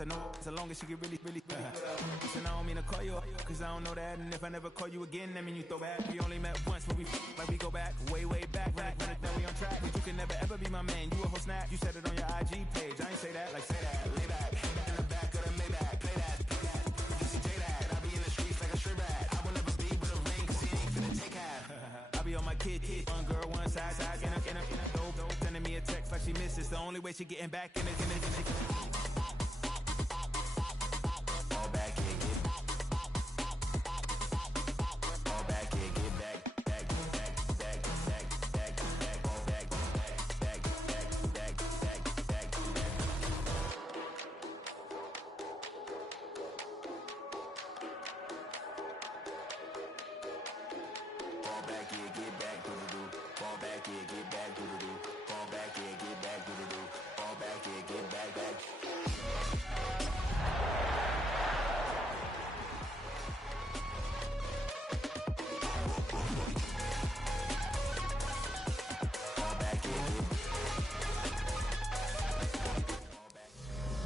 I know as long as she get really listen, I don't mean to call you up, cause I don't know that. And if I never call you again, that mean you throw back. We only met once, but we like we go back, way back. Run it down, we on track. But you can never ever be my man. You a whole snap. You said it on your IG page. I ain't say that, like say that. Lay back, in the back of the Maybach. Play that. You see J that. I be in the streets like a straight rat. I will never be with a ring, cause he ain't finna take half. I be on my kid. One girl, one side, in a dope. Sending me a text like she misses. The only way she getting back in it.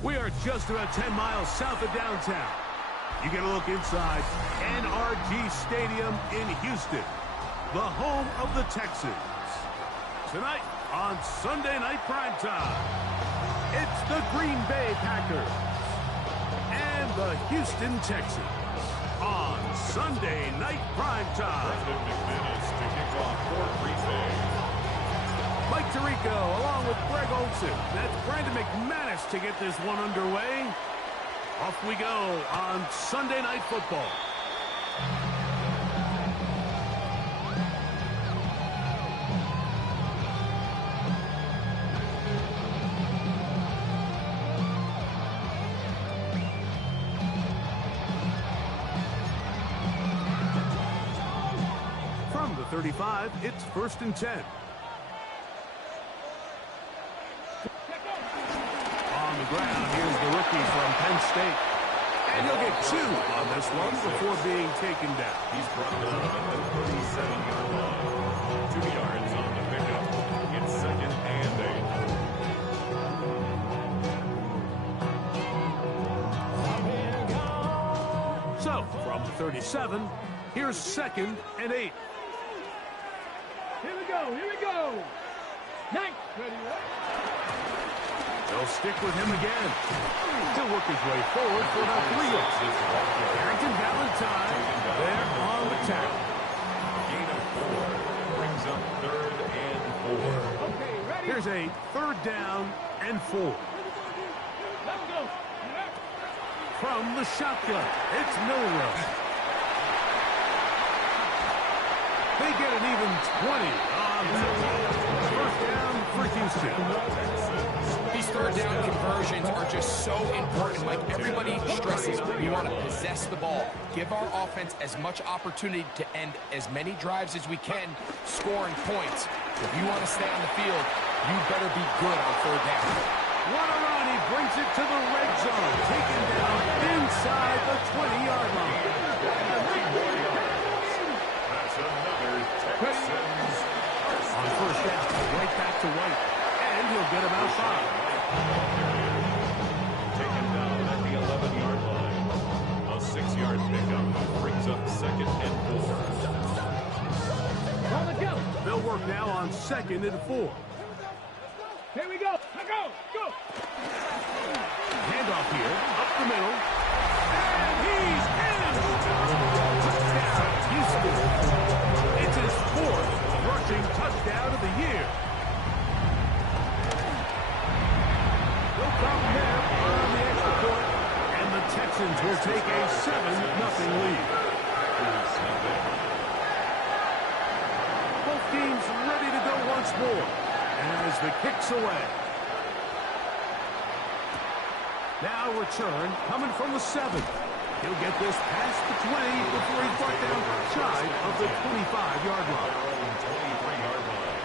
We are just about 10 miles south of downtown. You get a look inside NRG Stadium in Houston, the home of the Texans. Tonight on Sunday Night Primetime, it's the Green Bay Packers and the Houston Texans on Sunday Night Primetime. President McManus to kick off for Green Bay. Mike Tirico along with Greg Olsen. That's Brandon McManus to get this one underway. Off we go on Sunday Night Football. From the 35, it's 1st and 10. Ground. Here's the rookie from Penn State. And he'll get 2 on this one before being taken down. He's brought down at the 37-yard line. 2 yards on the pickup. It's 2nd and 8. So, from the 37, here's 2nd and 8. Here we go. Nice. Ready, They'll stick with him again. He'll work his way forward for about 3 yards. Harrington Valentine there on the tackle. Gain of 4 brings up 3rd and 4. Okay, ready. Here's a 3rd down and 4. Let's go. From the shotgun, it's Milrow. They get an even 20 on that. 1st down for Houston. These 3rd down conversions are just so important. Like everybody stresses, we want to possess the ball. Give our offense as much opportunity to end as many drives as we can, scoring points. If you want to stay on the field, you better be good on 3rd down. What a run. He brings it to the red zone. Taken down inside the 20-yard line. That's another Texans. On 1st down, right back to White. And he'll get about 5. Taken down at the 11-yard line. A 6-yard pickup brings up 2nd and 4. On the go. They'll work now on 2nd and 4. Here we go. Go. Handoff here, up the middle. And he's in! Touchdown, Houston. It's his 4th rushing touchdown of the year. They'll come there on the extra point, and the Texans will take a 7-0 lead. Both teams ready to go once more as the kick's away. Now return coming from the 7. He'll get this past the 20 before he's brought down shy of the 25-yard line. 23-yard line.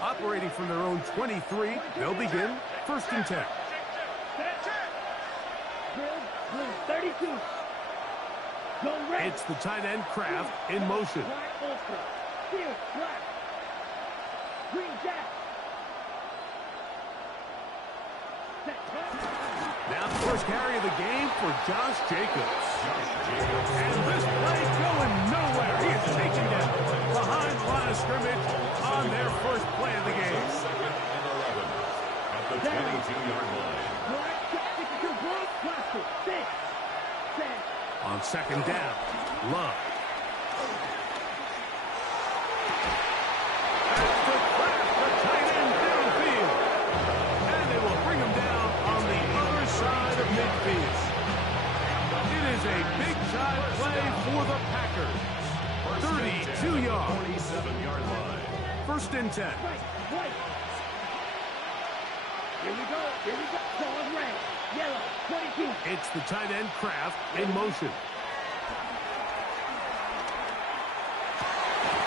Operating from their own 23, they'll begin 1st and 10. 32. Go red. It's the tight end Kraft in motion. Black Ulster. Here, black. Green Jack. first carry of the game for Josh Jacobs. And this play going nowhere. He is taken down behind the line of scrimmage on their first play of the game. Second and 11 at the 22-yard line. On second down, Love. That's the Kraft, the tight end downfield. And they will bring him down on the other side of midfield. It is a big-time play for the Packers. 32 yards. 47-yard line. First and 10. Here we go. Zone red. Yellow. 22. It's the tight end Kraft in motion.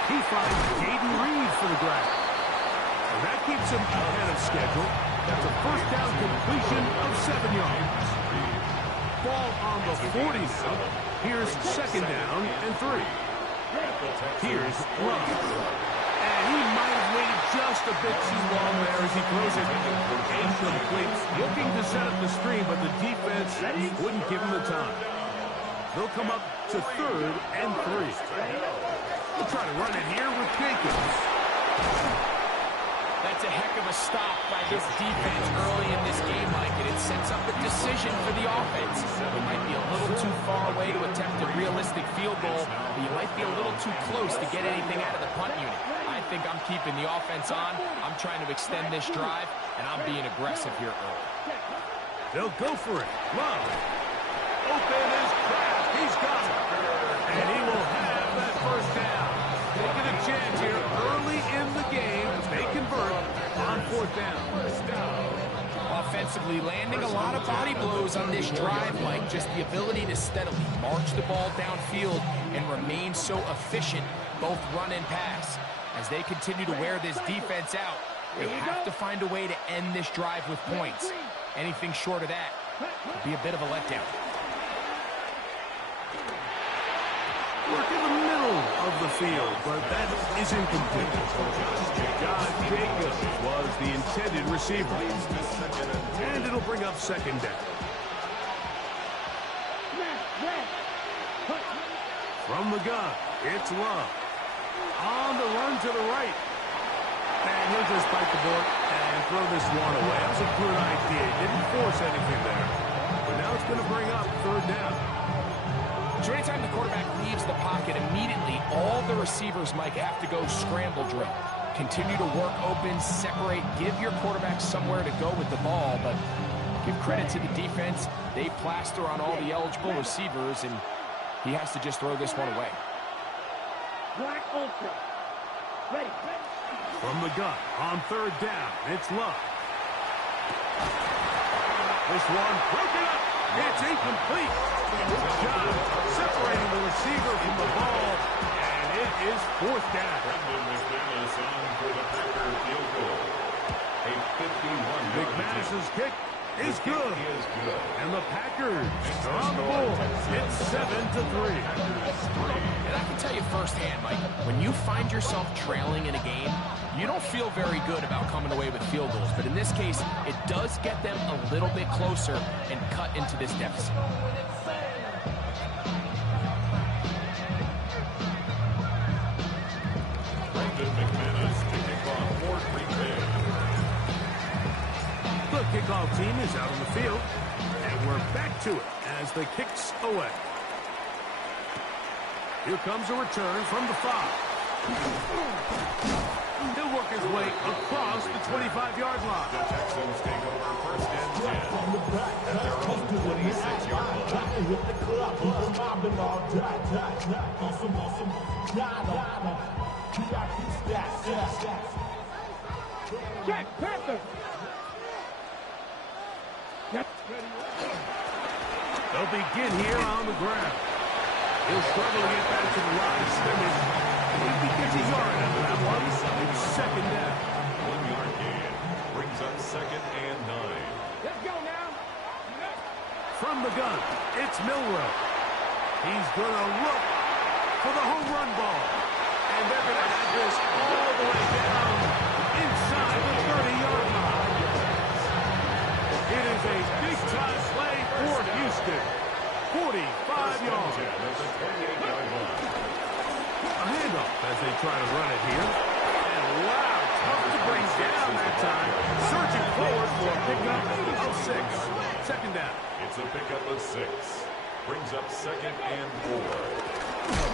He finds Jaden Reed for the grab. And that keeps him ahead of schedule. That's a first down completion of 7 yards. Ball on the 40 now. Here's second down and 3. Here's Love. And he might have waited just a bit too long there as he throws it incomplete. Looking to set up the screen, but the defense wouldn't give him the time. They'll come up to third and 3. We'll try to run it here with Jacobs. That's a heck of a stop by this defense early in this game, Mike, and it sets up a decision for the offense. You might be a little too far away to attempt a realistic field goal, but you might be a little too close to get anything out of the punt unit. I think I'm keeping the offense on. I'm trying to extend this drive, and I'm being aggressive here early. They'll go for it. Love. Open is Kraft. He's got it. And he will have that first down. Taking a chance here early in the game as they convert on fourth down. Offensively, landing a lot of body blows on this drive, Mike. Just the ability to steadily march the ball downfield and remain so efficient, both run and pass. As they continue to wear this defense out, they have to find a way to end this drive with points. Anything short of that would be a bit of a letdown. Work in the middle of the field, but that is incomplete. Josh Jacobs was the intended receiver. And it'll bring up second down. From the gun, it's Love. On the run to the right. And he'll just bite the bullet and throw this one away. That was a good idea. Didn't force anything there. But now it's going to bring up third down. So anytime the quarterback leaves the pocket, immediately all the receivers, Mike, have to go scramble drill. Continue to work open, separate, give your quarterback somewhere to go with the ball, but give credit to the defense. They plaster on all the eligible receivers, and he has to just throw this one away. Black Ultra. Ready. From the gun, on third down, it's Love. This one broken up. It's incomplete. Good job separating the receiver from the ball, and it is fourth down. McManus on for the Packer field goal. A 51-yard McManus's kick is good. And the Packers are on the board. It's 7-3. And I can tell you firsthand, Mike, when you find yourself trailing in a game, you don't feel very good about coming away with field goals. But in this case, it does get them a little bit closer and cut into this deficit. McManus to kick off for Green Bay. The kickoff team is out on the field, and we're back to it as the kick's away. Here comes a return from the 5. He'll work his way across the 25-yard line. The Texans take over first and 10 at their own 26-yard line. Check, Panther. They'll begin here on the ground. He'll struggle to get back to the line of scrimmage. He gets a yard out of that one. It's second down. 1-yard gain brings up second and 9. Let's go now. From the gun, it's Milrow. He's going to look for the home run ball. And they're going to have this all the way down inside the 30-yard line. It is a big-time play for Houston. 45 yards. A handoff as they try to run it here. And wow, tough to bring down that time. Searching forward for a pickup of 6. Second down. It's a pickup of 6. Brings up 2nd and 4.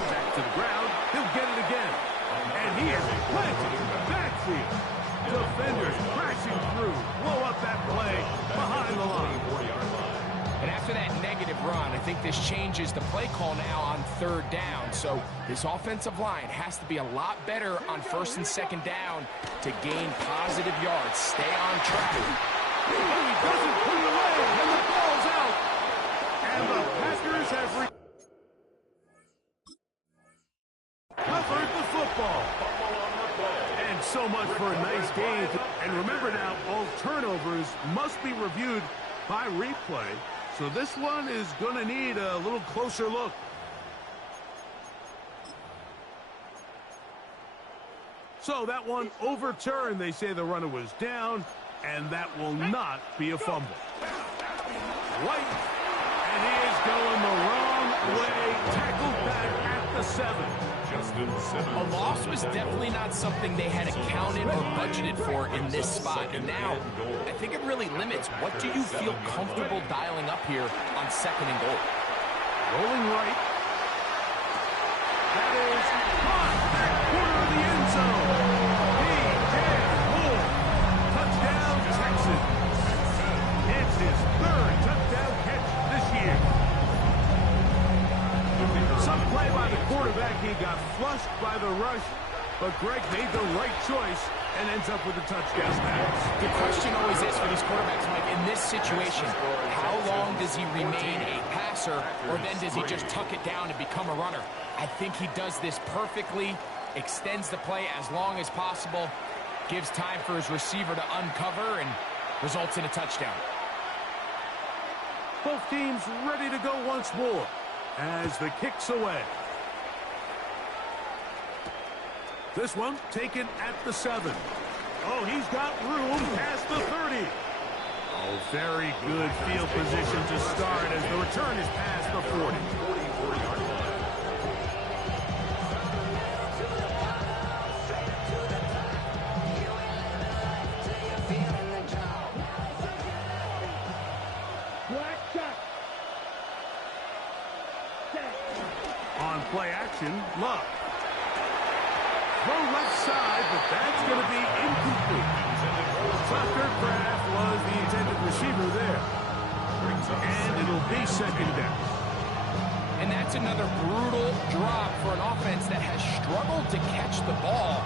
Back to the ground. He'll get it again. And he is planted in the backfield. Defenders crashing through. Blow up that play behind the line. And after that negative run, I think this changes the play call now on 3rd down. So this offensive line has to be a lot better on 1st and 2nd down to gain positive yards. Stay on track. Oh, he doesn't put it away, and the ball's out. And the Packers have covered the football. And so much for a nice game. And remember now, all turnovers must be reviewed by replay. So this one is going to need a little closer look. So that one overturned. They say the runner was down, and that will not be a fumble. White, and he is going the wrong way. Tackled back at the 7. A loss was definitely not something they had accounted or budgeted for in this spot. And now, I think it really limits what do you feel comfortable dialing up here on 2nd and goal. Rolling right. That is caught back corner of the end zone. P.J. Moore. Touchdown, Texans. It's his 3rd touchdown catch this year. Some play by the quarterback. He got flushed by the rush, but Greg made the right choice and ends up with a touchdown pass. The question always is for these quarterbacks, Mike, in this situation, how long does he remain a passer, or then does he just tuck it down and become a runner? I think he does this perfectly, extends the play as long as possible, gives time for his receiver to uncover, and results in a touchdown. Both teams ready to go once more as the kick's away. This one taken at the 7. Oh, he's got room past the 30. Oh, very good field position to start as the return is past the 40. 44-yard line. Black shot. On play action, Love. Throw left side, but that's going to be incomplete. Tucker Craft was the intended receiver there. And it'll be 2nd down. And that's another brutal drop for an offense that has struggled to catch the ball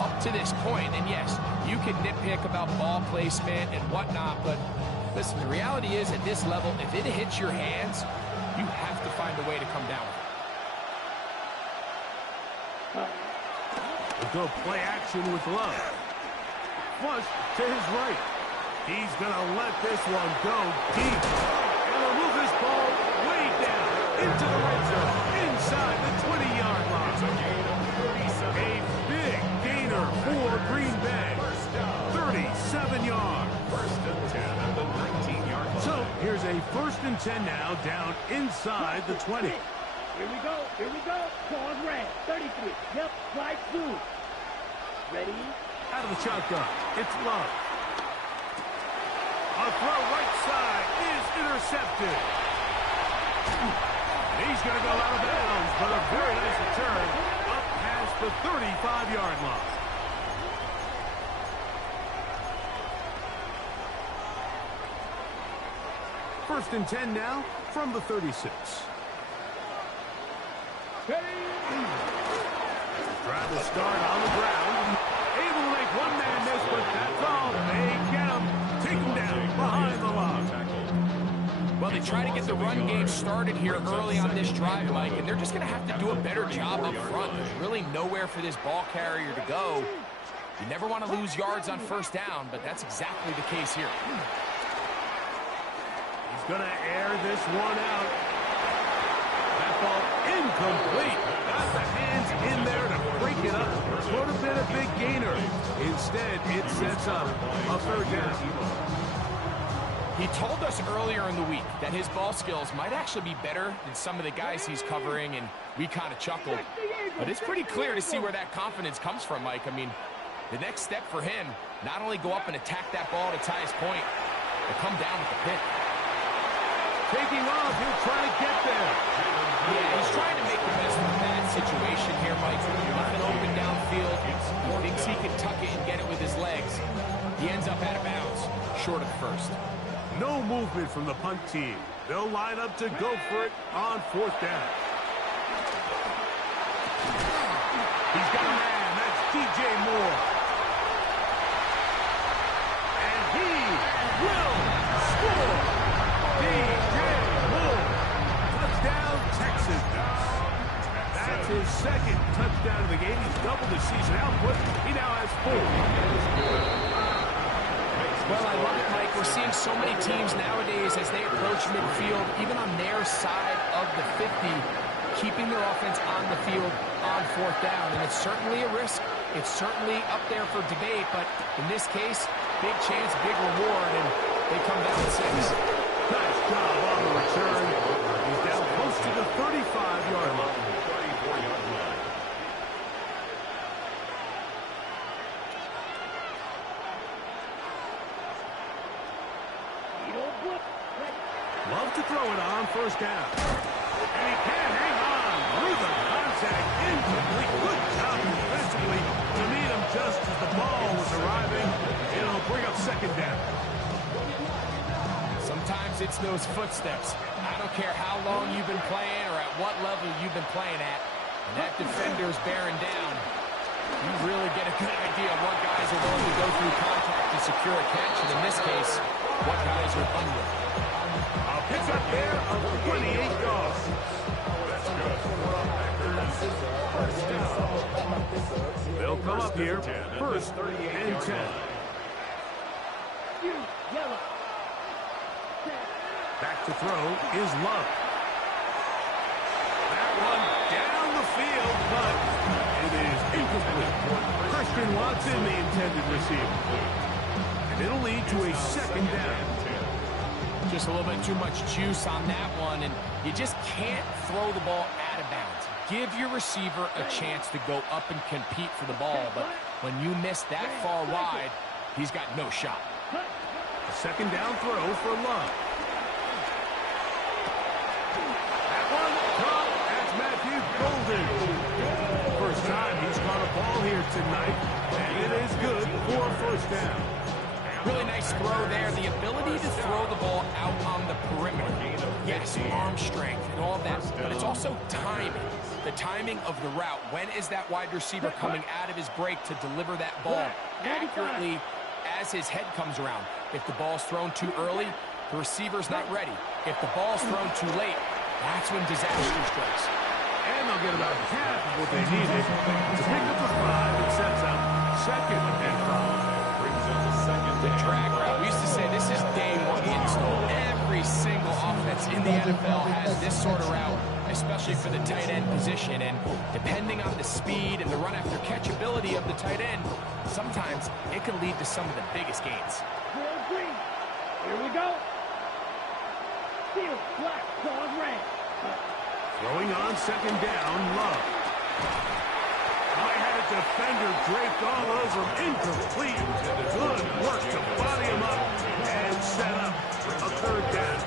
up to this point. And yes, you can nitpick about ball placement and whatnot, but listen, the reality is at this level, if it hits your hands, you have to find a way to come down with it. We'll go play action with Love. Flush to his right. He's going to let this one go deep. And he'll move this ball way down into the red zone, inside the 20-yard line. A big gainer for Green Bay. 37 yards. 1st and 10 at the 19-yard line. So here's a 1st and 10 now, down inside the 20. Here we go. Here we go. Pause red. 33. Yep. Slide through. Ready? Out of the shotgun. It's Love. A throw right side is intercepted. He's going to go out of bounds, but a very nice return up past the 35-yard line. First and 10 now from the 36. Drive will start on the ground. Able to make one man miss, but that's all. They get him. Take him down behind the line. Well, they try to get the run game started here early on this drive, Mike, and they're just going to have to do a better job up front. There's really nowhere for this ball carrier to go. You never want to lose yards on 1st down, but that's exactly the case here. He's going to air this one out. That ball incomplete. Got the hands in there to break it up. Would have been a big gainer. Instead, it sets up a 3rd down. He told us earlier in the week that his ball skills might actually be better than some of the guys he's covering, and we kind of chuckled. But it's pretty clear to see where that confidence comes from, Mike. I mean, the next step for him, not only go up and attack that ball at its highest point, but come down with the pick. Taking off, he'll try to get there. Yeah, he's trying to make the best of a bad situation here, Mike. Nothing open downfield. He thinks he can tuck it and get it with his legs. He ends up out of bounds, short of first. No movement from the punt team. They'll line up to go for it on 4th down. He's got a man. That's DJ Moore. And he will score. DJ Moore. Touchdown, Texans. That's his second touchdown of the game. He's doubled his season output. He now has 4. Well, I love it, Mike. We're seeing so many teams nowadays as they approach midfield, even on their side of the 50, keeping their offense on the field on 4th down. And it's certainly a risk. It's certainly up there for debate, but in this case, big chance, big reward, and they come down with 6. Nice job on the return. He's down close to the 35-yard line. Love to throw it on 1st down. And he can hang on through the contact. Incomplete. Good job defensively to meet him just as the ball was arriving. It'll bring up 2nd down. Sometimes it's those footsteps. I don't care how long you've been playing or at what level you've been playing at. When that defender's bearing down, you really get a good idea of what guys are willing to go through contact to secure a catch, and in this case, what guys are unwilling. A pickup there of 28 yards. They'll come up here, 1st and 10. Back to throw is Love. That one down the field, but it is incomplete. Christian Watson, the intended receiver. And it'll lead to a 2nd down. Just a little bit too much juice on that one, and you just can't throw the ball out of bounds. Give your receiver a chance to go up and compete for the ball, but when you miss that far wide, he's got no shot. A 2nd down throw for Love. That one caught. That's Matthew Golden. First time he's caught a ball here tonight, and it is good for a 1st down. Really nice throw there. The ability to throw the ball out on the perimeter. Yes, arm strength and all that, but it's also timing. The timing of the route. When is that wide receiver coming out of his break to deliver that ball accurately as his head comes around? If the ball's thrown too early, the receiver's not ready. If the ball's thrown too late, that's when disaster strikes. And they'll get about half of what they needed to pick up the 5 and sets up 2nd and 5. The drag route. We used to say this is day one install. Every single offense in the NFL has this sort of route, especially for the tight end position. And depending on the speed and the run after catch ability of the tight end, sometimes it can lead to some of the biggest gains. Here we go. Field, black, pause, red. Throwing on 2nd down, Love. I had a defender draped all over him. Incomplete. Good work to body him up and set up a 3rd down.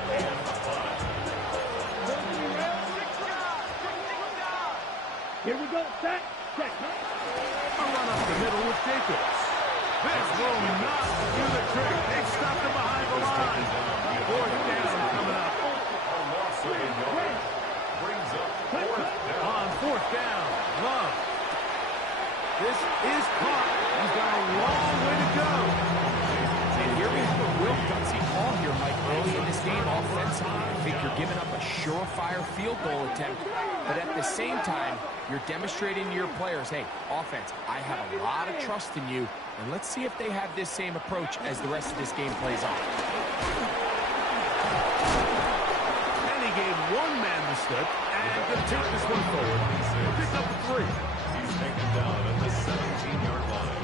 Here we go. Set. Check. A run up the middle with Jacobs. This will not do the trick. They stopped him behind the line. 4th down coming up. On 4th down, Love. This is caught. He's got a long way to go. And here we have a real gutsy call here, Mike, early in this game offensively. I think you're giving up a surefire field goal attempt, but at the same time, you're demonstrating to your players, hey, offense, I have a lot of trust in you, and let's see if they have this same approach as the rest of this game plays on. And he gave one man the slip, and going to take this one forward. He'll pick up a 3. He's taken down at the 17-yard line.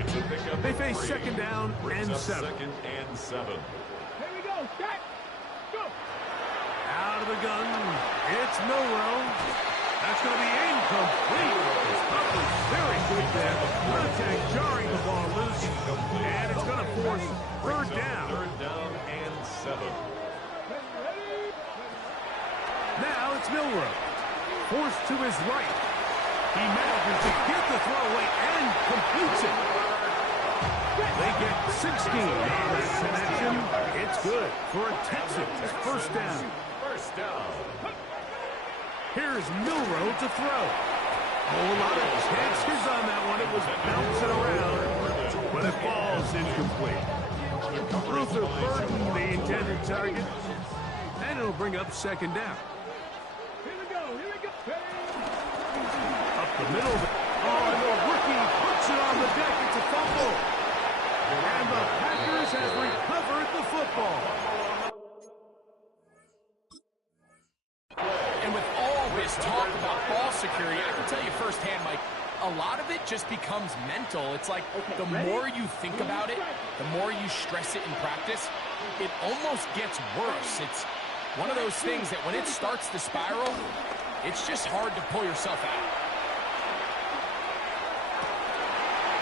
It's a pickup. They face 2nd down and 7. 2nd and 7. of the gun. It's Milrow. That's going to be incomplete. That was very good there. Contact jarring the ball loose. And it's going to force third down. Third down and 7. Now it's Milrow. Forced to his right. He manages to get the throw away and completes it. They get 16 on that connection. It's good for a Texans first down. First down. Here's Milrow to throw. A lot of chances on that one. It was bouncing around, but it falls incomplete. Luther Burton, the intended target, and it'll bring up second down. Here we go. Up the middle. Oh, and the rookie puts it on the deck. It's a fumble. And the Packers have recovered the football. And with all this talk about ball security, I can tell you firsthand, Mike, a lot of it just becomes mental. It's like the more you think about it, the more you stress it in practice, it almost gets worse. It's one of those things that when it starts to spiral, it's just hard to pull yourself out.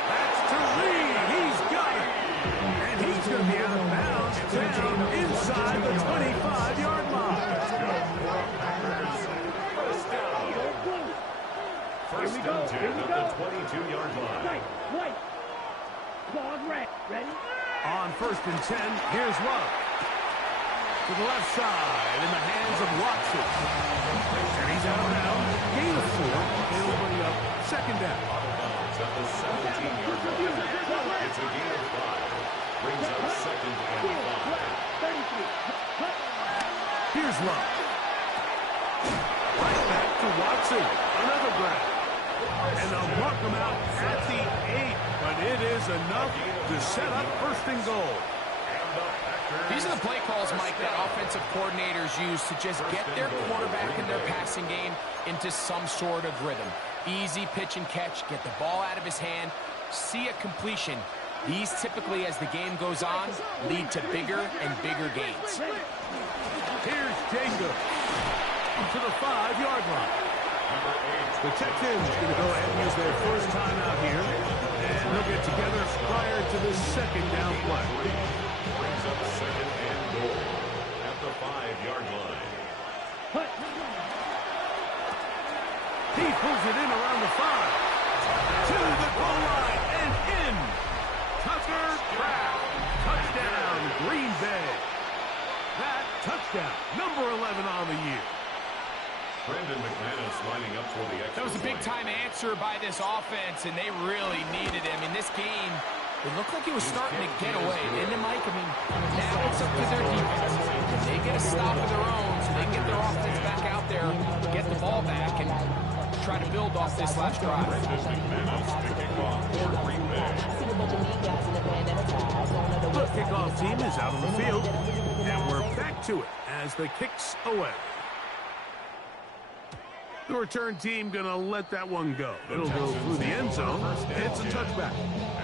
That's Tariq. He's got it. And he's going to be out of bounds down inside the 25-yard line. First down to the 22-yard line. White. Claws red. Ready? On first and 10, here's Love. To the left side in the hands of Watson. And he's out of bounds. Gain of 4. It'll bring up second down. At the 17-yard line. It's a gain of 5. Brings up second and 5. Here's Love. Right back to Watson. Another grab. And they'll mark him out at the 8. But it is enough to set up first and goal. These are the play calls, Mike, that offensive coordinators use to just get their quarterback and their passing game into some sort of rhythm. Easy pitch and catch, get the ball out of his hand, see a completion. These typically, as the game goes on, lead to bigger and bigger gains. Here's Jacobs to the 5-yard line. The Texans going to go ahead and use their first time out here, and they'll get together prior to the second down play. Brings up second and goal at the 5-yard line. He pulls it in around the 5. To the goal line and in. Tucker Kraft. Touchdown, Green Bay. That touchdown, number 11 on the year. Brandon McManus lining up for the extra That was a big-time answer by this offense, and they really needed him. In this game, it looked like it was starting to get away, didn't it, Mike? I mean, now it's up to their defense. Can they get a stop of their own so they can get their offense back out there, get the ball back, and try to build off this last drive? Brandon McManus kicking off for Green Bay. The kickoff team is out on the field, and we're back to it as the kick's away. The return team going to let that one go. It'll go through the end zone. It's a touchback.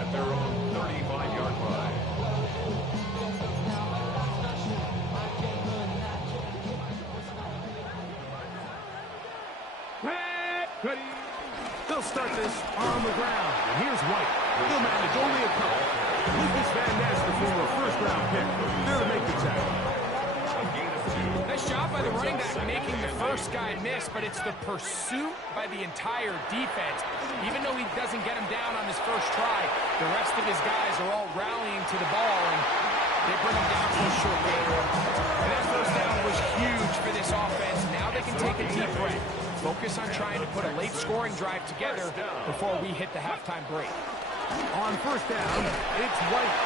At their own 35-yard line. They'll start this on the ground. And here's White. He'll manage only a couple. Lucas Van Ness, the former first-round pick, there to make the tackle. Nice job by the running back making the first guy miss, but it's the pursuit by the entire defense. Even though he doesn't get him down on his first try, the rest of his guys are all rallying to the ball, and they bring him down for a short gain. And that first down was huge for this offense. Now they can take a deep breath. Focus on trying to put a late scoring drive together before we hit the halftime break. On first down, it's White.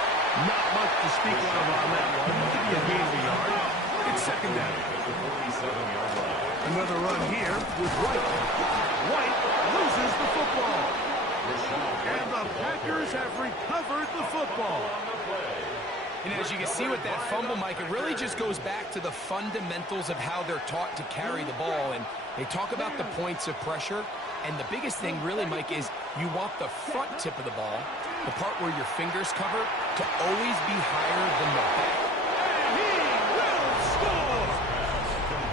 Not much to speak of on that one. Maybe a gain of a yard. It's second down. Another run here with White. White loses the football. And the Packers have recovered the football. And as you can see with that fumble, Mike, it really just goes back to the fundamentals of how they're taught to carry the ball. And they talk about the points of pressure. And the biggest thing really, Mike, is you want the front tip of the ball, the part where your fingers cover, to always be higher than the back. And he will score!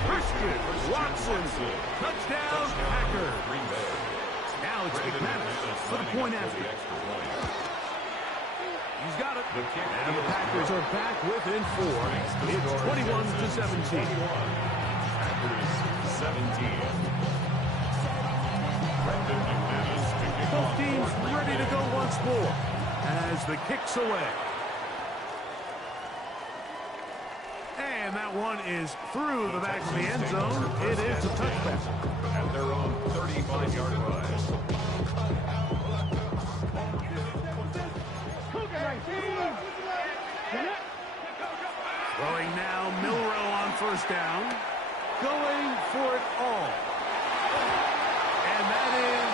First it. Watson. Touchdown, Packers. Now it's McManus for the point after. He's got it. And the Packers are back within 4. It's 21-17. Packers 17. Both teams ready to go once more as the kick's away. And that one is through the back of the end zone. It is a touchback. At their own 35-yard line. Throwing now, Milroe on first down. Going for it all. And that is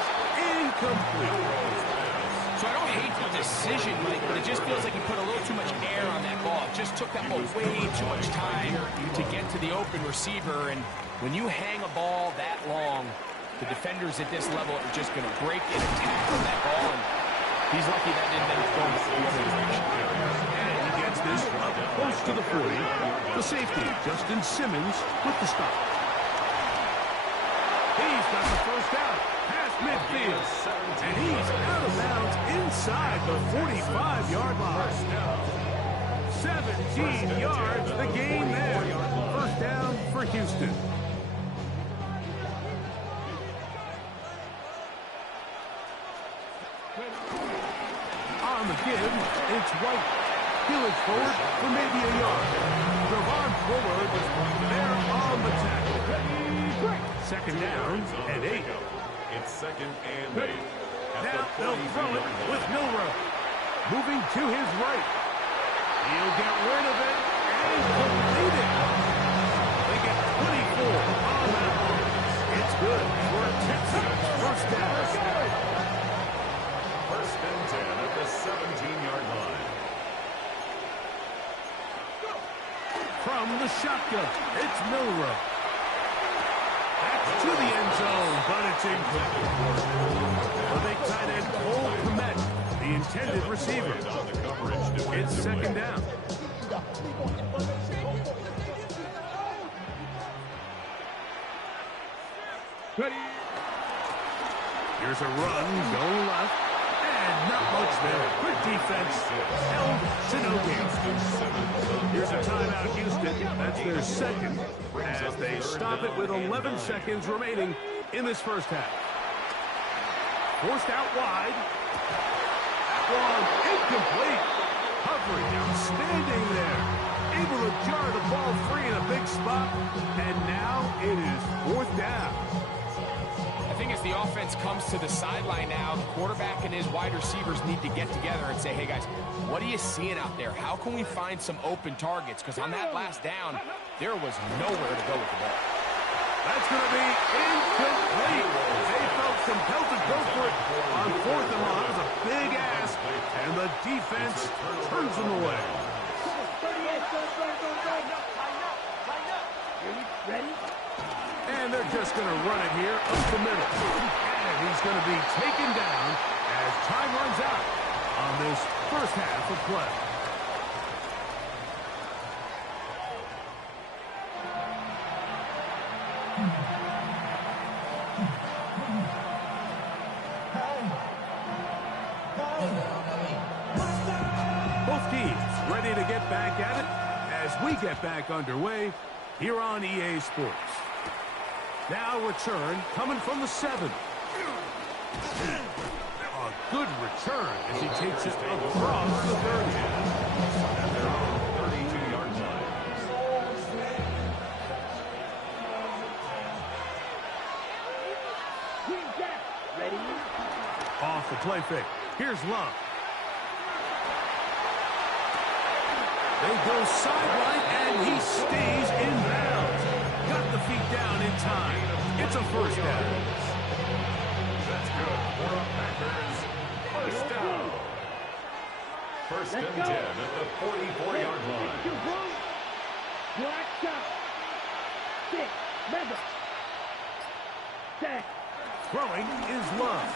incomplete. So I don't hate the decision, Mike, but it just feels like he put a little too much air on that ball. It just took that ball way too much time to get to the open receiver. And when you hang a ball that long, the defenders at this level are just going to break and attack on that ball. And he's lucky that didn't end up going the other direction. And he gets this up close to the 40. The safety, Justin Simmons, with the stop. He's got the first down past midfield. And he's out of bounds inside the 45-yard line. 17 yards, the gain there. First down for Houston. On the give, it's White. He'll it forward for maybe a yard. Javon Bullard, there on the tackle. Second down and 8. It's second and 8. Now they'll throw it with Milroe. Moving to his right. He'll get rid of it and complete it. They get 24 on that one. It's good for a Texans first down. First and 10 at the 17-yard line. From the shotgun, it's Milroe. That's to the end zone, but it's incomplete. The big tight end, Cole Kmet, the intended receiver. It's second down. Here's a run, going left, and not much there. Good defense, held Shinobi. Here's a timeout, Houston. That's their second, as they stop it with 11 seconds remaining in this first half. Forced out wide. That one incomplete. Hovering, outstanding there. Able to jar the ball free in a big spot, and now it is fourth down. I think as the offense comes to the sideline now, the quarterback and his wide receivers need to get together and say, hey, guys, what are you seeing out there? How can we find some open targets? Because on that last down, there was nowhere to go with the ball. That's going to be incomplete. They felt compelled to go for it on fourth and long. It was a big ask, and the defense turns them away. Ready? And they're just going to run it here up the middle. And he's going to be taken down as time runs out on this first half of play. Both teams ready to get back at it as we get back underway here on EA Sports. Now return coming from the 7. A good return as he takes it across the 30. At their own 32-yard line. Ready? Off the play fake. Here's Love. They go sideline, and he stays in bounds. Got the feet down in time. It's a first down. That's good for a Packers first down. First and 10 at the 44-yard line. Black shot. 6. Mega. 10. Throwing is Love.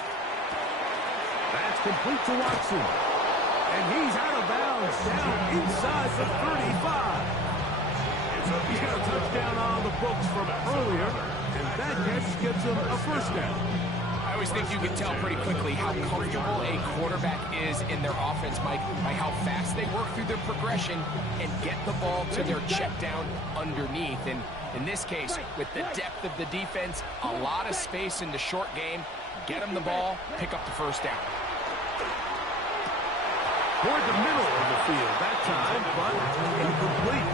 That's complete to Watson. And he's out of bounds down inside the 35. He's got a touchdown on the books from earlier, and that catch gets him a first down. I always think you can tell pretty quickly how comfortable a quarterback is in their offense, Mike, by how fast they work through their progression and get the ball to their check down underneath. And in this case, with the depth of the defense, a lot of space in the short game, get them the ball, pick up the first down. Toward the middle of the field that time, but incomplete.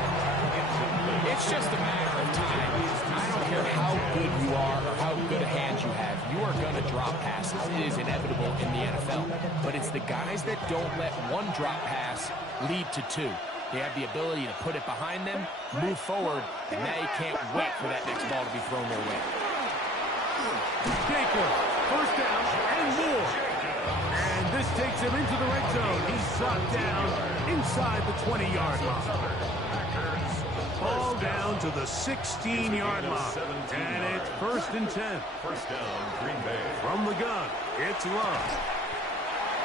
It's just a matter of time. I don't care how good you are or how good a hand you have. You are going to drop passes. It is inevitable in the NFL. But it's the guys that don't let one drop pass lead to two. They have the ability to put it behind them, move forward, and now you can't wait for that next ball to be thrown their way. Jacob, first down and more. And this takes him into the red zone. He's dropped down inside the 20-yard line. Ball down to the 16-yard line. And it's 1st and 10. First down, Green Bay. From the gun, it's Love.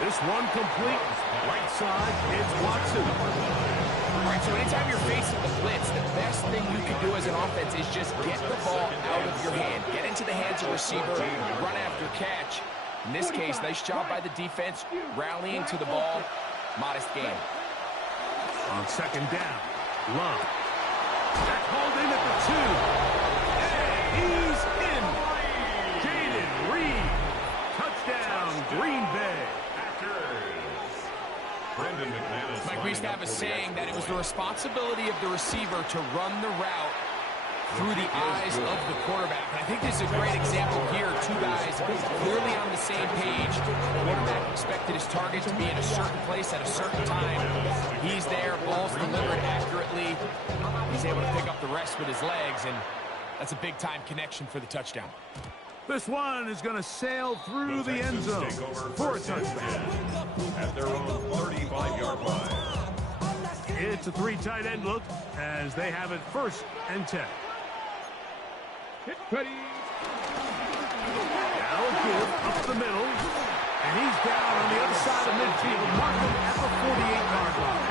This one complete. Right side, it's Watson. All right, so anytime you're facing the blitz, the best thing you can do as an offense is just get the ball out of your hand. Get into the hands of the receiver, run after catch. In this case, nice job by the defense, rallying to the ball. Modest gain. On second down, Love. They're called in at the 2. And he's in. Jaden Reed. Touchdown, Green Bay. Mike, we used to have a saying that it was the responsibility of the receiver to run the route through the eyes of the quarterback. And I think this is a great example here. Two guys clearly on the same page. The quarterback expected his target to be in a certain place at a certain time. He's there, ball's delivered accurately. He's able to pick up the rest with his legs, and that's a big-time connection for the touchdown. This one is going to sail through the end zone for a touchdown. At their own 35-yard line. It's a 3 tight end look as they have it 1st and 10. Ready. Now a give up the middle, and he's down on the other side of midfield, marking at the 48-yard line.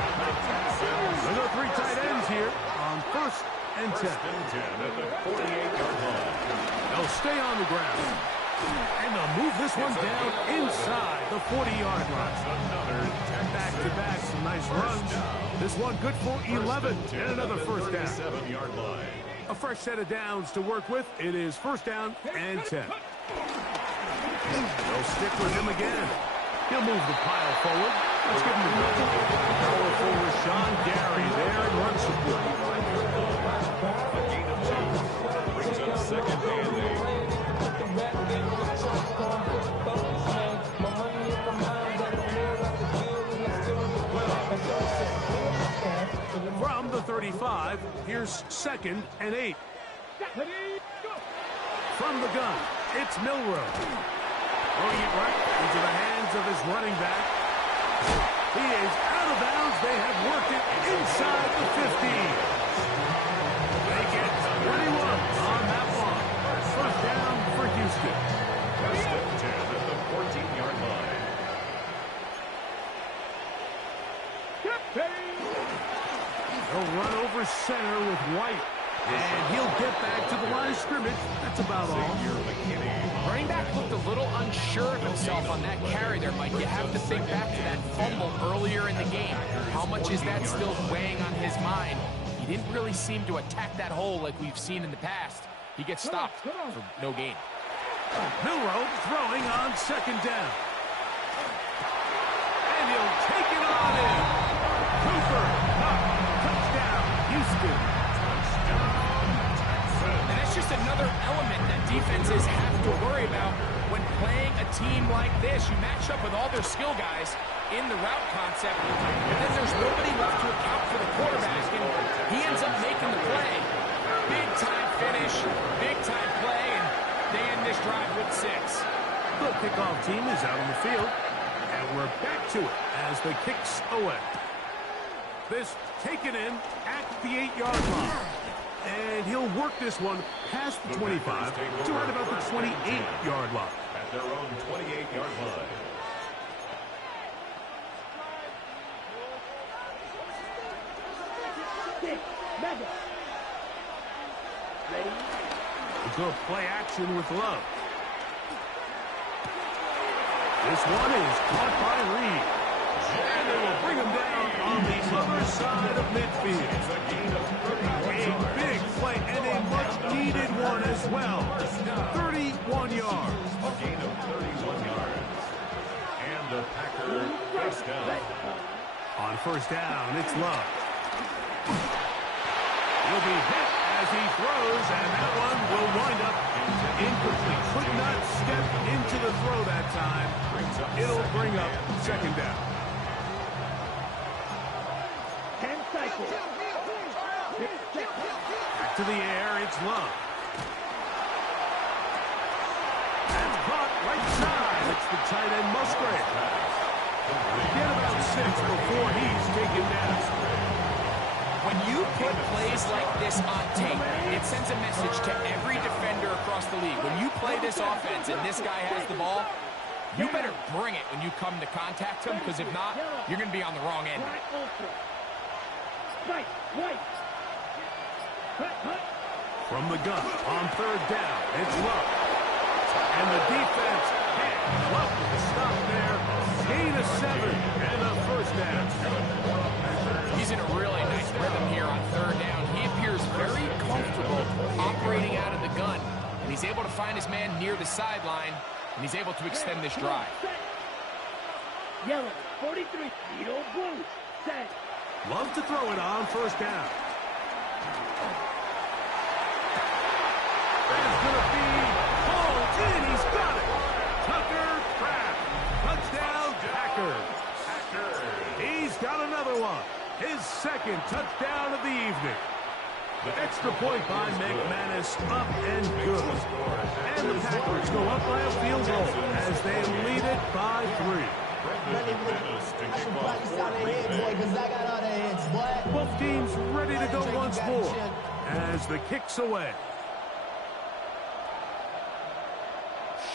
There go 3 tight ends here on 1st and 10. First and 10 at the 48-yard line. They'll stay on the ground, and they'll move this one down inside the 40-yard line. Back-to-back, some nice runs. This one good for 11 and another first down. 37-yard line. A fresh set of downs to work with. It is 1st down and 10. They'll stick with him again. He'll move the pile forward. Let's give him the ball. Powerful Rashawn Gary there in run support. A gain of 2. Brings up 2nd and 8. From the 35, here's 2nd and 8. From the gun, it's Milrow. Throwing it right into the hands of his running back. He is out of bounds. They have worked it inside the 15. They get 21 on that one. 1st down for Houston. 1st and 10 at the 14-yard line. They'll run over center with White. And he'll get back to the line of scrimmage. That's about all. Running back looked a little unsure of himself on that carry there, Mike. You have to think back to that fumble earlier in the game. How much is that still weighing on his mind? He didn't really seem to attack that hole like we've seen in the past. He gets stopped for no gain. Milrow throwing on 2nd down. And he'll take it on in. Cooper, touchdown, Houston. And that's just another element that defenses have to worry about when playing a team like this. You match up with all their skill guys in the route concept, and then there's nobody left to account for the quarterback, and he ends up making the play. Big-time finish, big-time play, and they end this drive with 6. The kickoff team is out on the field, and we're back to it as the kicks away. This taken in at the 8-yard line. And he'll work this one past the 25 to right about the 28-yard line. At their own 28-yard line. go play action with Love. This one is caught by Reed. And they will bring him down on the other side of midfield. A big play and a much-needed one as well. 31 yards. A gain of 31 yards. And the Packer first down. On first down, it's Love. He'll be hit as he throws, and that one will wind up incomplete. Could not step into the throw that time. It'll bring up second down. 10 cycles. Back to the air, it's Love. And caught right side. It's the tight end Musgrave. Get about 6 before he's taken down. When you put plays like this on tape, it sends a message to every defender across the league. When you play this offense and this guy has the ball, you better bring it when you come to contact him, because if not, you're going to be on the wrong end. From the gun, on third down, it's Love. And the defense can't Love with a stop there. Gain of 7 and a first down. He's in a really nice rhythm here on third down. He appears very comfortable operating out of the gun. And he's able to find his man near the sideline, and he's able to extend this drive. Yellow, 43, Vito Blue, set. Love to throw it on first down. That's going to be hauled in. He's got it. Tucker Kraft. Touchdown, Packers. He's got another one. His second touchdown of the evening. The extra point by McManus, up and good. And the Packers go up by a field goal as they lead it by 3. Both teams ready to go once more as the kick's away.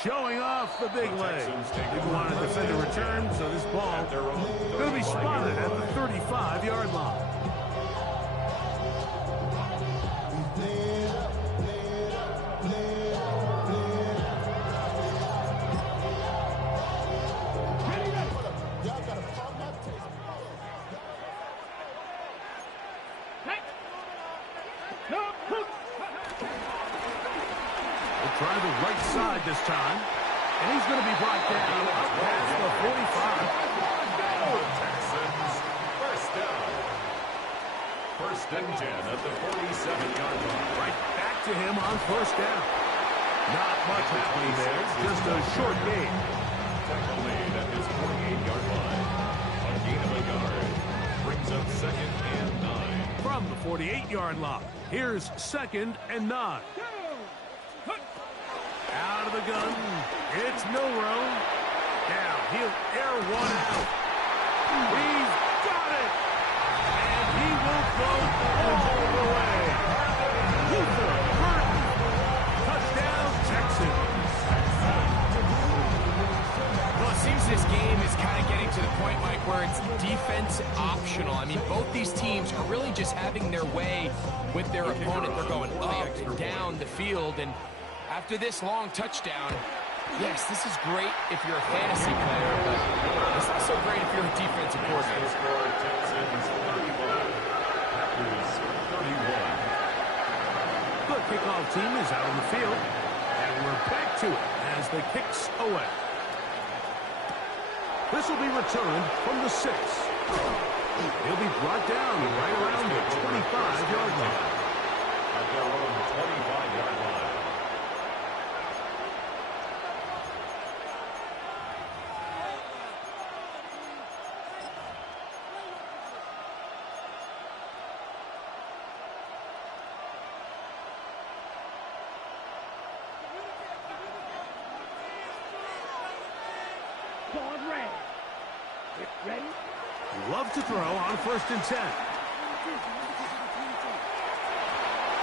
Showing off the big leg. Didn't want to defend a return, so this ball going to be spotted at the 35-yard line. Try the right side this time. And he's going to be brought down up past the 45. Texans first down. First and 10 at the 47-yard line. Right back to him on first down. Not much happening there. Just a short gain. Tackle made at his 48-yard line. A gain of a yard. Brings up second and 9. From the 48-yard line, here's second and 9. Out of the gun. It's Milrow. Now he'll air one out. He's got it. And he will go all the way. Luther Burton. Touchdown, Texans. Well, it seems this game is kind of getting to the point, Mike, where it's defense optional. I mean, both these teams are really just having their way with their opponent. They're going up and down the field, and after this long touchdown, yes, this is great if you're a fantasy player, but it's not so great if you're a defensive coordinator. Texans 31. Packers 31. The kickoff team is out on the field, and we're back to it as the kick's away. This will be returned from the 6. He'll be brought down right around the 25-yard line. At their own 25-yard line. Ready? Love to throw on first and 10.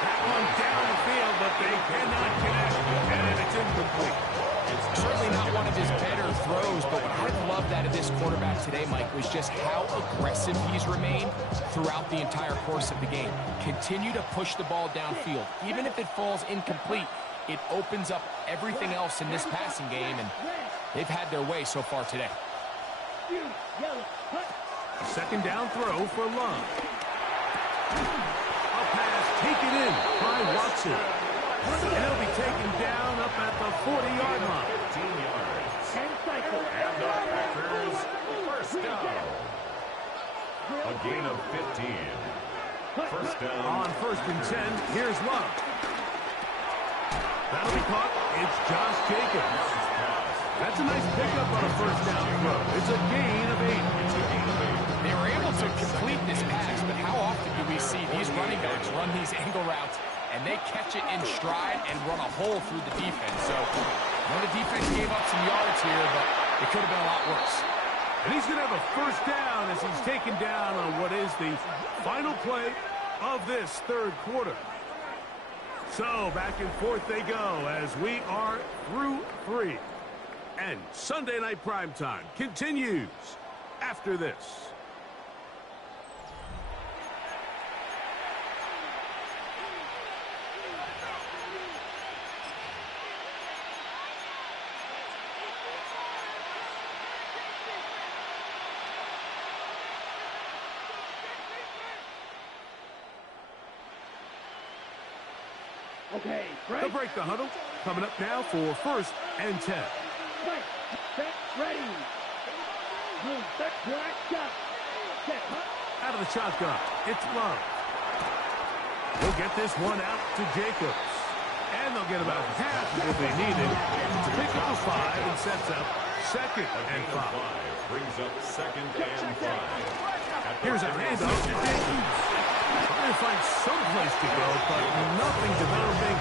That one down the field, but they cannot connect, and it's incomplete. It's certainly not one of his better throws, but what I've loved out of this quarterback today, Mike, was just how aggressive he's remained throughout the entire course of the game. Continue to push the ball downfield. Even if it falls incomplete, it opens up everything else in this passing game, and they've had their way so far today. Second down throw for Love. A pass taken in by Watson. And he'll be taken down up at the 40-yard line. 15 yards. And the Packers first down. A gain of 15. First down. On 1st and 10, here's Love. That'll be caught. It's Josh Jacobs. That's a nice pickup on a first down throw. It's a gain of 8. They were able to complete this pass, but how often do we see these running backs run these angle routes and they catch it in stride and run a hole through the defense? So, the defense gave up some yards here, but it could have been a lot worse. And he's going to have a first down as he's taken down on what is the final play of this third quarter. So, back and forth they go as we are through 3. And Sunday Night Primetime continues after this. Okay, They'll break the huddle. Coming up now for 1st and 10. Set, ready. Move, set, black, shot. Set, Out of the shotgun, it's Love. They'll get this one out to Jacobs. And they'll get about half of what they needed to pick up a 5 and sets up 2nd and 5. Brings up 2nd and 5. Here's a handoff to Jacobs. Trying to find some place to go, but nothing developing.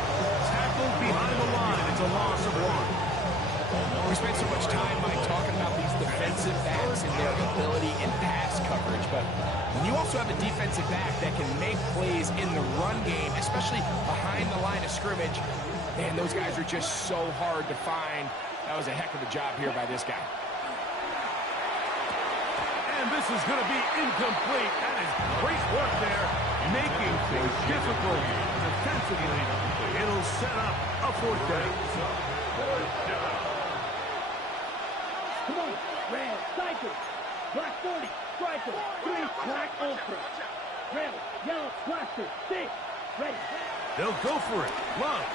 Tackled behind the line. It's a loss of 1. We spent so much time, Mike, talking about these defensive backs and their ability in pass coverage, but when you also have a defensive back that can make plays in the run game, especially behind the line of scrimmage, man, those guys are just so hard to find. That was a heck of a job here by this guy. And this is going to be incomplete. That is great work there, making things difficult defensively. It'll set up a 4th down. Come on, red, cycle. Black 40, striker, 3, black ultra. Red, yellow, blaster, 6, ready. They'll go for it. Love.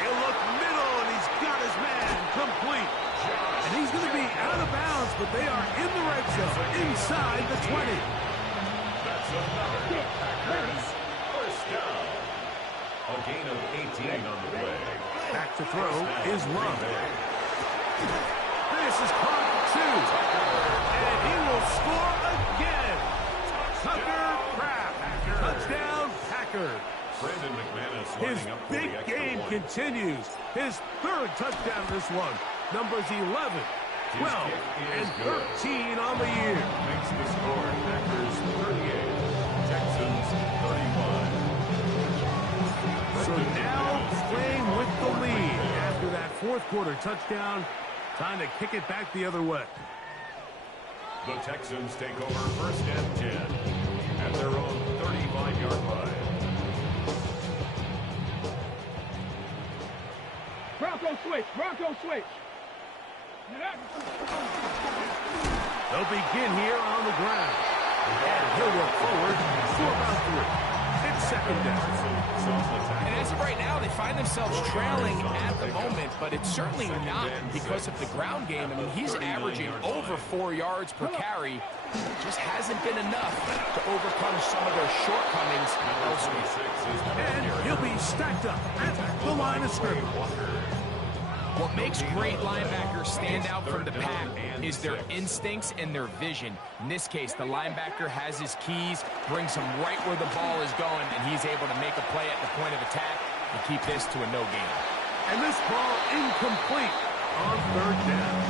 He'll look middle, and he's got his man complete. And he's going to be out of bounds, but they are in the red zone, inside the 20. That's another Packers first down. A gain of 18 on the play. Back to throw is Love. This is caught 2. And he will score again. Tucker Kraft. Touchdown, Packers. Brandon McManus His lining up for big the extra game point. continues. His 3rd touchdown this one. Numbers 11, 12, and 13 on the year. Makes the score Packers 38, Texans 31. So now playing with the lead after that 4th quarter touchdown. Time to kick it back the other way. The Texans take over 1st and 10 at their own 35-yard line. Bronco switch, Bronco switch. They'll begin here on the ground. And he'll work forward for about 3. It's 2nd down. And as of right now, they find themselves trailing at the moment, but it's certainly not because of the ground game. I mean, he's averaging over 4 yards per carry. Just hasn't been enough to overcome some of their shortcomings elsewhere. And he'll be stacked up at the line of scrimmage. What makes great linebackers stand out from the pack is their instincts and their vision. In this case, the linebacker has his keys, brings him right where the ball is going, and he's able to make a play at the point of attack and keep this to a no gain. And this ball incomplete on 3rd down.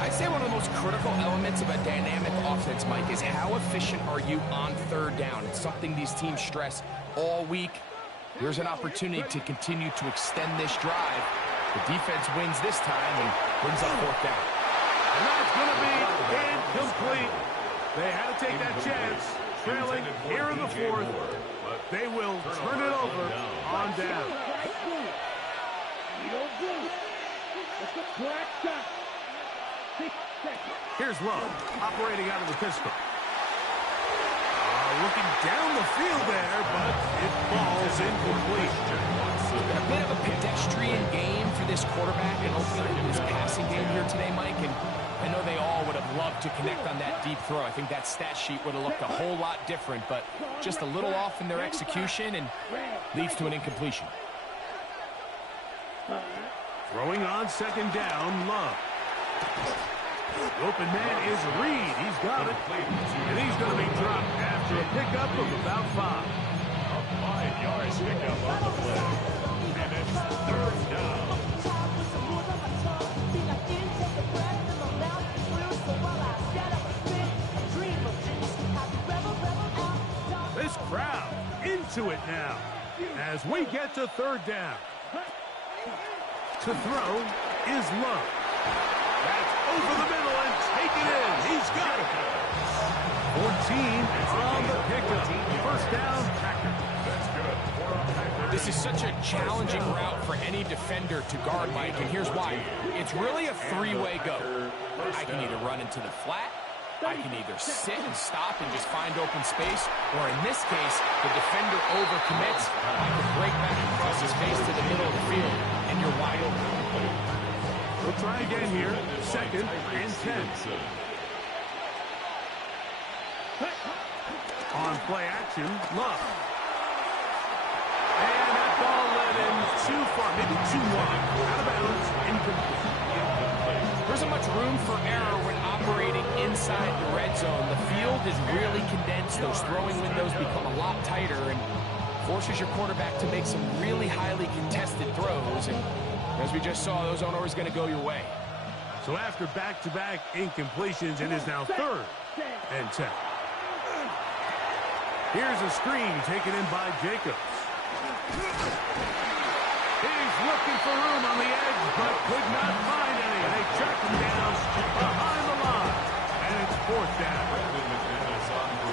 I'd say one of the most critical elements of a dynamic offense, Mike, is how efficient are you on 3rd down. It's something these teams stress all week. Here's an opportunity to continue to extend this drive. The defense wins this time and brings up 4th down. And that's going to be incomplete. They had to take that chance, trailing here in the 4th. They will turn it over on down. Here's Love, operating out of the pistol. Looking down the field there, but it falls incomplete. A bit of a pedestrian game for this quarterback and ultimately this passing game here today, Mike. And I know they all would have loved to connect on that deep throw. I think that stat sheet would have looked a whole lot different, but just a little off in their execution and leads to an incompletion. Throwing on second down, Love. The open man is Reed. He's got it. And he's going to be dropped after a pickup of about 5. A 5-yard pickup on the play. And it's third down. This crowd into it now as we get to third down. To throw is Love. That's over the middle and taken in. He's got it. 14 on the pickup. First down, Packers. That's good. This is such a challenging route for any defender to guard, Mike, and here's why. It's really a three-way go. I can either run into the flat, I can either sit and stop and just find open space, or in this case, the defender overcommits. I can break back across his face to the middle of the field, and you're wide open. We'll try again here. Second and 10. On play action, Love. And that ball led him too far, maybe too wide. Out of bounds, incomplete. There isn't much room for error when operating inside the red zone. The field is really condensed. Those throwing windows become a lot tighter and forces your quarterback to make some really highly contested throws. And as we just saw, those aren't always going to go your way. So after back-to-back incompletions, it is now third and 10. Here's a screen taken in by Jacobs. He's looking for room on the edge, but could not find any. They track him down behind the line, and it's fourth down.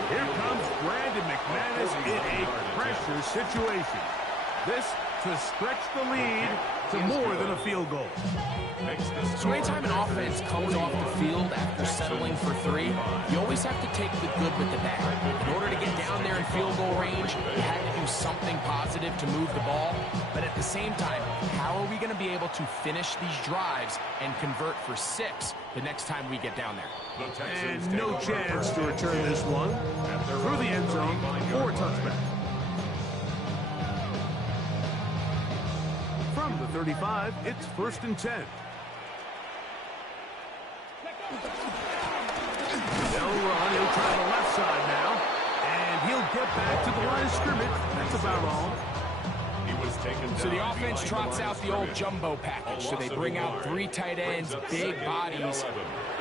Here comes Brandon McManus in a pressure situation. This to stretch the lead to more than a field goal. So anytime an offense comes off the field after settling for 3, you always have to take the good with the bad. In order to get down there in field goal range, you have to do something positive to move the ball. But at the same time, how are we going to be able to finish these drives and convert for 6 the next time we get down there? And no chance to return this one through the end zone for a touchback. From the 35, it's first and 10. They'll run. He'll try the left side now. And he'll get back to the line of scrimmage. That's about all. So the offense trots out the old jumbo package. So they bring out 3 tight ends, big bodies.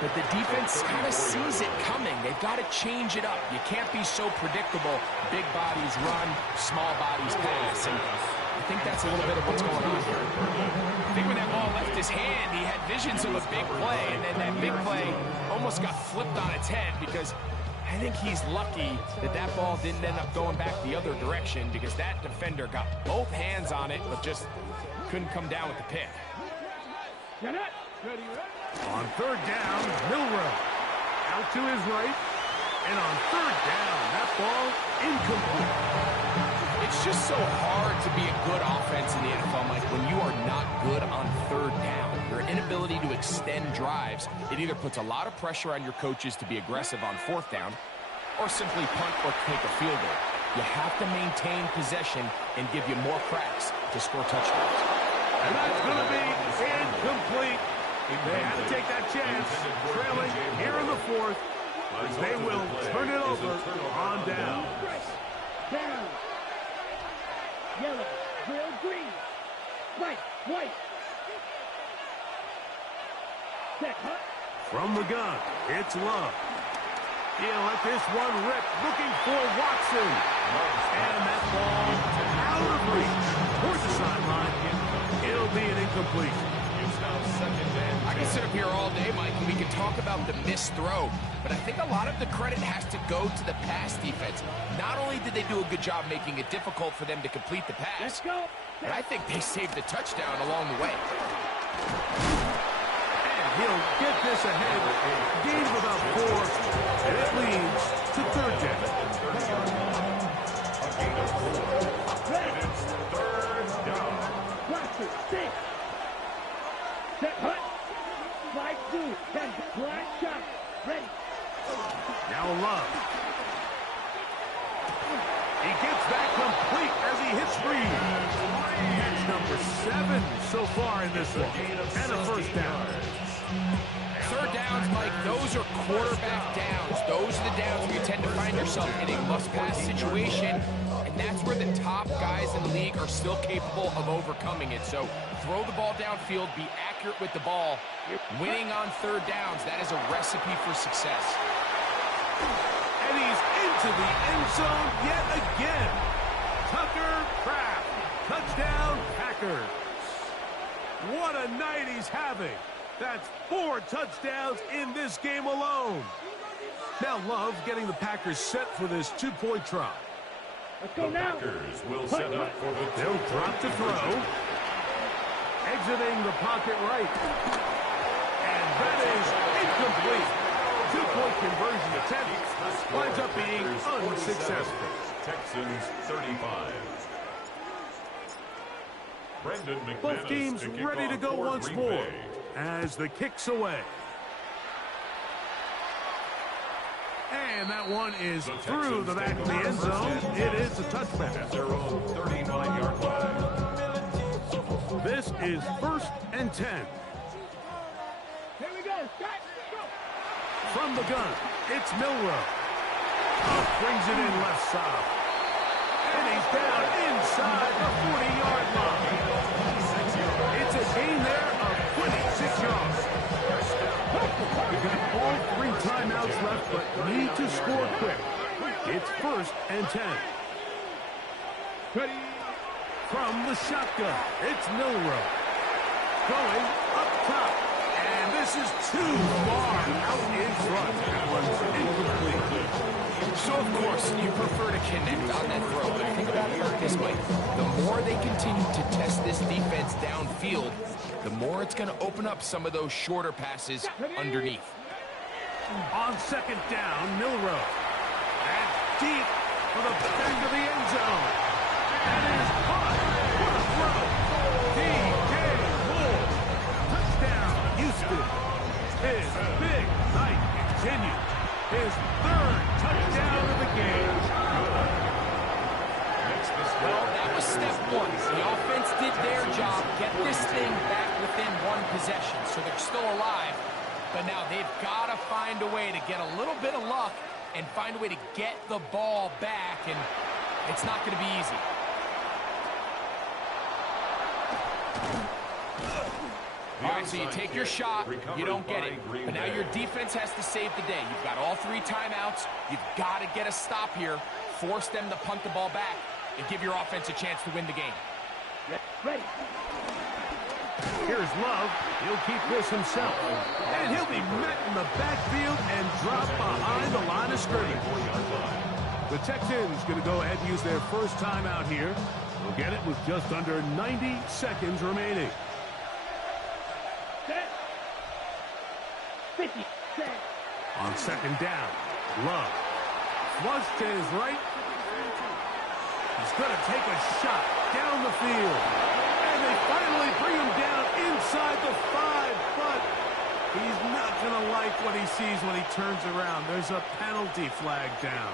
But the defense kind of sees it coming. They've got to change it up. You can't be so predictable. Big bodies run, small bodies pass. And I think that's a little bit of what's going on here. I think when that ball left his hand, he had visions of a big play, and then that big play almost got flipped on its head because I think he's lucky that that ball didn't end up going back the other direction because that defender got both hands on it but just couldn't come down with the pick. On third down, Milrow out to his right. And on third down, that ball incomplete. It's just so hard to be a good offense in the NFL, Mike, when you are not good on third down. Your inability to extend drives, it either puts a lot of pressure on your coaches to be aggressive on fourth down or simply punt or take a field goal. You have to maintain possession and give you more cracks to score touchdowns. And that's going to be incomplete. They had to take that chance, trailing here in the fourth. They will turn it over on down. Down. Yellow, real green. Right, white. Set, huh? From the gun, it's Love. He'll let this one rip, looking for Watson. And that ball out of reach towards the sideline. It'll be an incompletion. I can sit up here all day, Mike, and we can talk about the missed throw, but I think a lot of the credit has to go to the pass defense. Not only did they do a good job making it difficult for them to complete the pass, but I think they saved the touchdown along the way. And he'll get this ahead. Gain of about 4, and it leads to third down. Blaster, 6. Set, hut. Slide through. 10. Black shot. Ready. Now Love. He gets that complete as he hits Reed. That's number 7 so far in this one. And a first down. Third downs, Mike, those are quarterback downs. Those are the downs where you tend to find yourself in a must-pass situation, and that's where the top guys in the league are still capable of overcoming it. So throw the ball downfield, be accurate with the ball. Winning on third downs, that is a recipe for success. And he's into the end zone yet again. Tucker Kraft. Touchdown, Packers. What a night he's having. That's 4 touchdowns in this game alone. Now Love getting the Packers set for this 2-point try. Let's go now. Packers will set up for the They'll drop to throw. Exiting the pocket right. And that is incomplete. 2-point conversion attempt winds up being unsuccessful. Texans 35. Both teams ready to go once more as the kick's away. And that one is through the back of the end zone. It is a touchback. At their own 39-yard line. This is 1st and 10. Here we go. Go. From the gun, it's Milrow. Brings it in left side. And he's down inside the 40-yard line. It's a gain there of 26 yards. We've got all 3 timeouts left, but need to score quick. It's 1st and 10. Ready? From the shotgun, it's Milrow. Going up top. And this is too far out in front. That one's incomplete. So, of course, you prefer to connect on that throw, but think about it like this, Mike. The more they continue to test this defense downfield, the more it's going to open up some of those shorter passes underneath. On 2nd down, Milrow. That's deep for the back of the end zone. And it is caught. What a throw. D.J. Moore. Touchdown, Houston. His big night continues. His 3rd touchdown of the game. Well, that was step 1. The offense did their job, get this thing back within 1 possession, so they're still alive. But now they've got to find a way to get a little bit of luck and find a way to get the ball back, and it's not going to be easy. All right, so you take your shot, you don't get it. But now your defense has to save the day. You've got all 3 timeouts. You've got to get a stop here, force them to punt the ball back, and give your offense a chance to win the game. Ready. Here's Love. He'll keep this himself. And he'll be met in the backfield and dropped behind the line of scrimmage. The Texans going to go ahead and use their first timeout here. They'll get it with just under 90 seconds remaining. Set. 50. Set. On 2nd down, Love. Flush to his right. He's going to take a shot down the field. And they finally bring him down inside the 5, but he's not going to like what he sees when he turns around. There's a penalty flag down.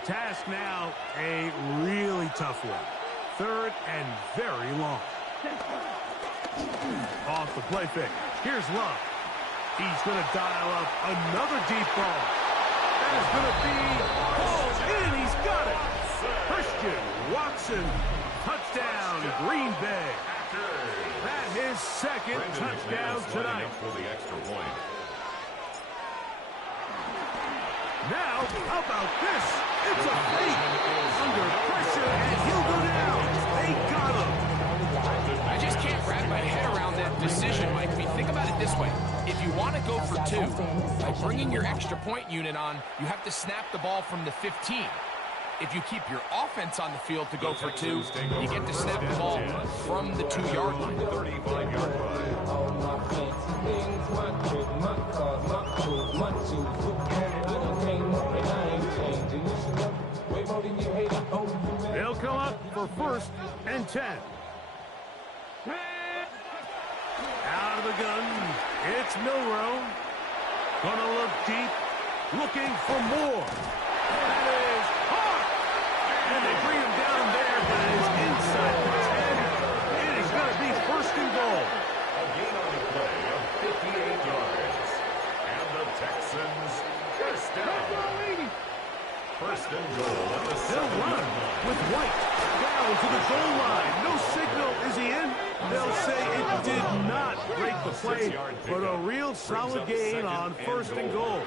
The task now, a really tough one. 3rd and very long. Off the play fake. Here's Love. He's going to dial up another deep ball. That is going to be pulled in. He's got it. Christian Watson. Touchdown, Green Bay. That his 2nd touchdown tonight. For the extra point. Now, how about this? It's a fake. Under pressure, and he'll go down. 2. By bringing your extra point unit on, you have to snap the ball from the 15. If you keep your offense on the field to go for 2, you get to snap the ball from the 2-yard line. 35-yard line. They'll come up for 1st and 10. Out of the gun, it's Milrow. Gonna look deep, looking for more. That is hard. And they bring him down there, but it is inside the 10. It is going to be 1st and goal. A gain on the play of 58 yards. And the Texans first down. 1st and goal at the They'll run with White down to the goal line. No signal. Is he in? They'll say it did not break the play, but a real solid gain on 1st and goal.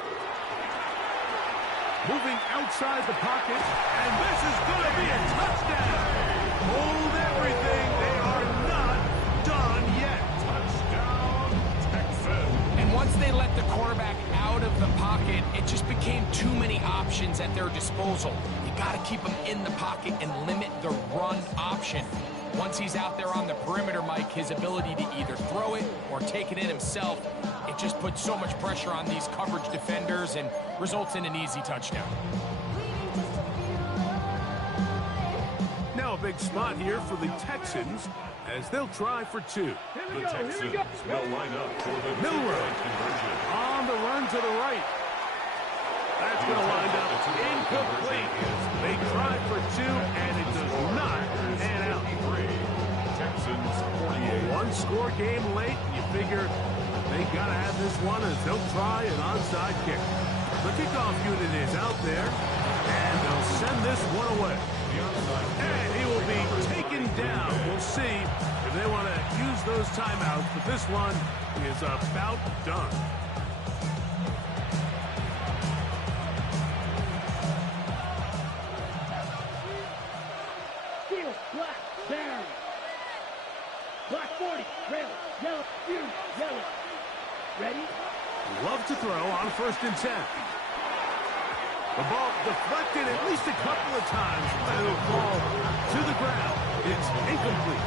Moving outside the pocket, and this is going to be a touchdown. Hold everything. They are not done yet. Touchdown, Texans. And once they let the quarterback out of the pocket, it just became too many options at their disposal. You got to keep him in the pocket and limit the run option. Once he's out there on the perimeter, Mike, his ability to either throw it or take it in himself, it just puts so much pressure on these coverage defenders and results in an easy touchdown. Now a big spot here for the Texans as they'll try for 2. The Texans will line up for the Milrow two-point conversion. on the run to the right. That's going to wind up incomplete. They tried for 2, and it does not pan out. Texans 48. One-score game late. You figure they got to have this one as they'll try an onside kick. The kickoff unit is out there, and they'll send this one away. And he will be taken down. We'll see if they want to use those timeouts, but this one is about done. Steel, black, down. Black 40, red, yellow, huge, yellow. Ready? Love to throw on 1st and 10. The ball deflected at least a couple of times, but it'll fall to the ground. It's incomplete.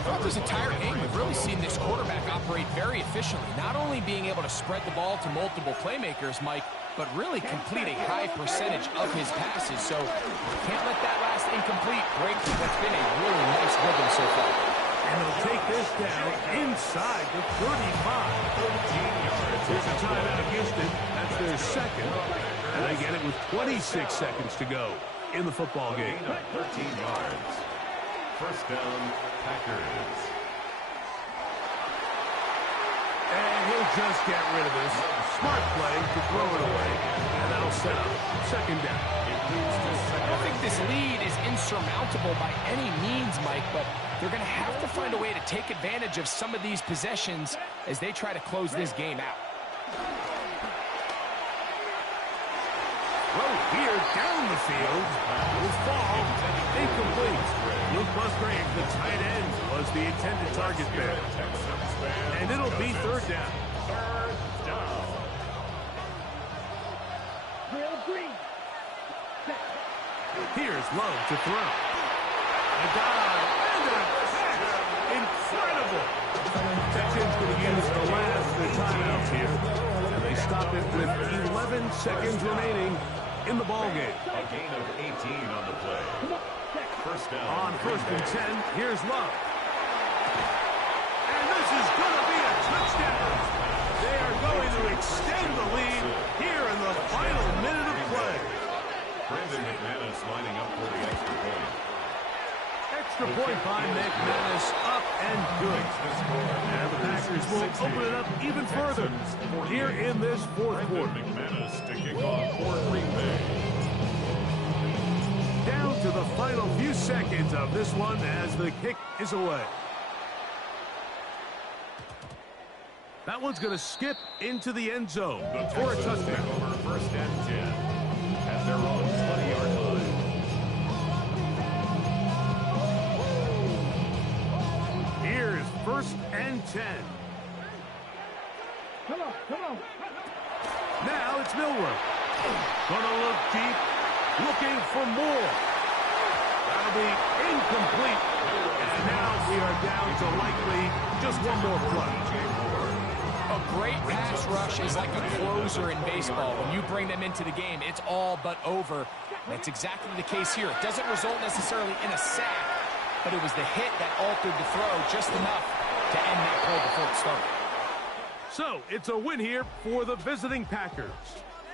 Throughout this entire game, we've really seen this quarterback operate very efficiently, not only being able to spread the ball to multiple playmakers, Mike, but really complete a high percentage of his passes. So can't let that last incomplete break what's been a really nice rhythm so far. And they'll take this down inside the 35. 14 yards. Here's a timeout, Houston. That's their 2nd. And they get it with 26 seconds to go in the football game. 13 yards. 1st down, Packers. And he'll just get rid of this. Smart play to throw it away. And that'll set up 2nd down. I don't think this lead is insurmountable by any means, Mike, but they're going to have to find a way to take advantage of some of these possessions as they try to close this game out. Well, here down the field will fall incomplete. Luke Musgrave, the tight end, was the intended target there. And it'll be 3rd down. Real green. Here's Love to throw. A dive and a catch. Incredible. Texans going to use the last of their timeouts here. And they stop it with 11 seconds remaining in the ball game. A gain of 18 on the play. 1st down. On 1st and 10, here's Love. And this is going to be a touchdown. They are going to extend the lead here in the final minute of play. Brandon McManus lining up for the extra point. Extra point by McManus, up and good. And the Packers will open it up even further here in this 4th quarter. McManus to kick off for Green Bay. Down to the final few seconds of this one as the kick is away. That one's going to skip into the end zone for a touchdown. Over 1st and 10 at their own 20-yard line. Here's 1st and 10. Come on, come on. Now it's Millward. Gonna look deep, looking for more. That'll be incomplete. And now we are down to likely just one more play. A great pass rush is like a closer in baseball. When you bring them into the game, it's all but over. That's exactly the case here. It doesn't result necessarily in a sack, but it was the hit that altered the throw just enough to end that play before it started. So it's a win here for the visiting Packers.